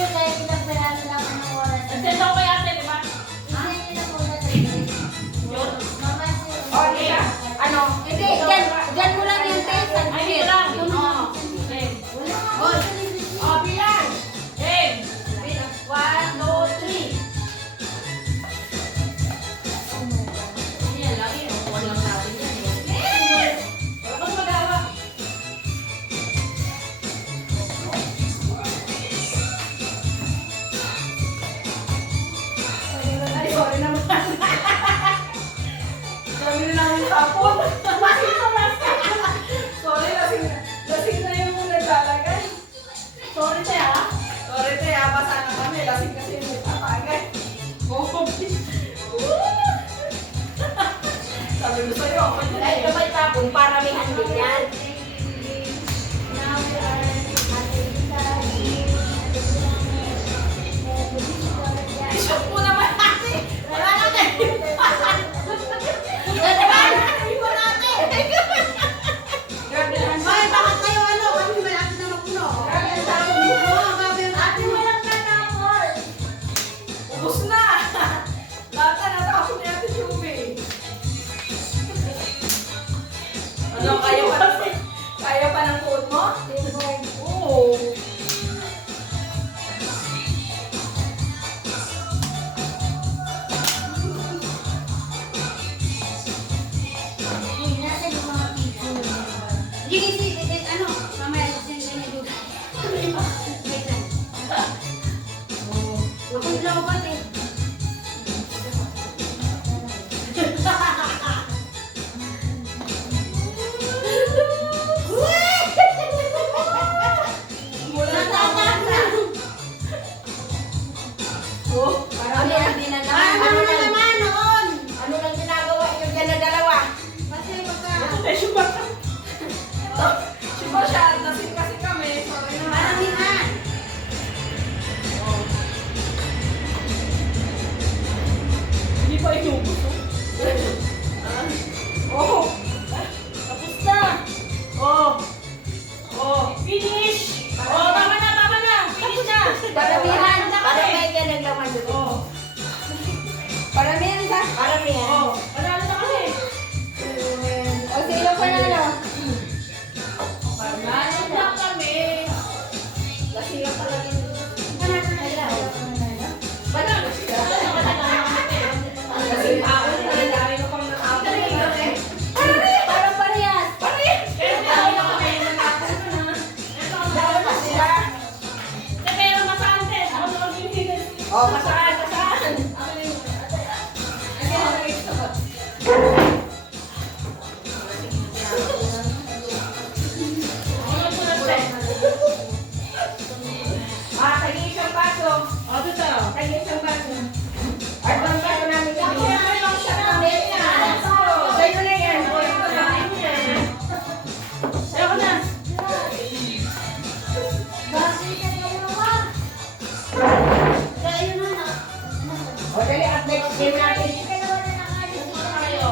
video kahit ilang peraso lang ang oras. Nag-send ako kay ate, di ba? Isend nyo na muna sa guys. Yun. Mama, O, di ka? Ano? hindi, dyan mo lang yung test. Ay, ito lang. Oo. Okay. Oh, bilang. Game. 1, 2, 3. Yan lang yun. Huwag lang natin yan eh. Wala kang magawa. Ay, sorry naman. Sabi na namin tapon. Sorry, lasing na yung naglalagay. Sorry tayo ah. Sorry, te, basa na kami. Lasing kasi yung nagtatagay. Oh, Sabi ko sa'yo, ako dyan. Kahit ka may tapon, paramihan din yan. Now we are I-shoot mo naman natin. wala na tayo. Iwan natin. Grabe naman. Hoy, bakit kayo ano? Kami malapit na mapuno. Grabe ang tapon mo. Oo, grabe ang Ate, tapon. walang natapon. Ubus na. Lahat na natapon ni Ate Chumi. Ano, kaya pa ng food mo? Oo. Nasa yung mga picture. Sige, ano? Mamaya, send ka na yung wait lang. Ako nila ko pati. Mula na ako. Oh, parang hindi na Ano na naman noon? Ano lang ginagawa nyo dyan na dalawa? Kasi pagka... Siya siya, lasing kasi kami. Sorry na. Paramihan. Hindi pa inubos. Oh. Tapos na. Oh. Oh. Finish. Oh, tama na, tama na. Finish na. Paramihan. Para may ganang laman doon. Oh. Paramihan ba? Paramihan. Oh. Panalo na kami. O, sino pa na ano? Panalo na kami. Lasing lang talaga yun. Panalo sila. Lasing ako na. Dami ko pang natapon. Parang parehas. Kaya panalo na kami. Dami pa sila. Pero masante. Ako na magbibigay. Oh, masaan, masaan. Ano po na siya? Tagi isang baso. Oh, dito. Tagi isang baso. At ang baso namin Ako kami. na lang siya kami. Sa'yo na yan. Ulit ko na. Ayoko na. Bakit ka kayo naman? Kaya yun na. O, dali, at next game natin. Dalawa na nakalis. Kayo.